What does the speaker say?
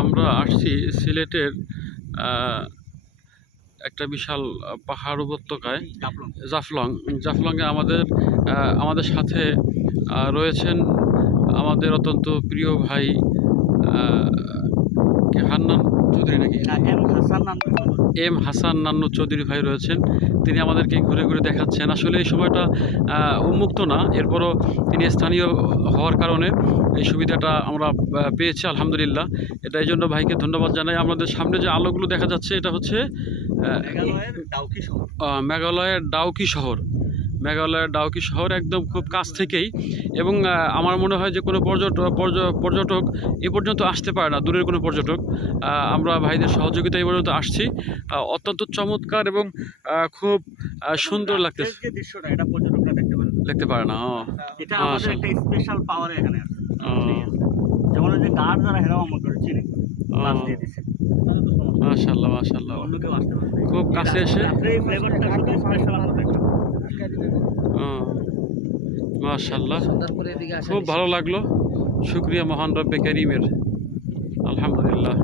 আমরা আসছি সিলেটের একটা বিশাল পাহাড় উপত্যকায় জাফলংয়ে আমাদের সাথে রয়েছেন আমাদের অত্যন্ত প্রিয় ভাই হান্নান চৌধুরী নাকি এম হাসান নান্নু চৌধুরী ভাই রয়েছেন। তিনি আমাদেরকে ঘুরে ঘুরে দেখাচ্ছেন। আসলে এই সময়টা উন্মুক্ত না, এরপরও তিনি স্থানীয় হওয়ার কারণে এই সুবিধাটা আমরা পেয়েছি আলহামদুলিল্লাহ। এটা এই জন্য ভাইকে ধন্যবাদ জানাই। আমাদের সামনে যে আলোগুলো দেখা যাচ্ছে এটা হচ্ছে মেঘালয়ের ডাউকি শহর একদম খুব কাছ থেকেই। এবং আমার মনে হয় যে কোনো পর্যটক এ পর্যন্ত আসতে পারে না, দূরের কোনো পর্যটক। আমরা ভাইদের সহযোগিতা এই পর্যন্ত আসছি। অত্যন্ত চমৎকার এবং খুব সুন্দর লাগতেছে। দেখতে পারে না। এটা আমাদের একটা স্পেশাল পাওয়ার এখানে আছে। যেমন যে গার্ড যারা হেরাও আমরা করে চিনি পাস দিয়ে দিছে। মাশাআল্লাহ মাশাআল্লাহ, অন্য কেউ আসতে পারবে না। খুব কাছে এসে এই ফ্লেভারটা শুধু স্পেশাল আমাদের। মাশাআল্লাহ, খুব ভালো লাগলো। শুকরিয়া মহান রব্বে কারীমের, আলহামদুলিল্লাহ।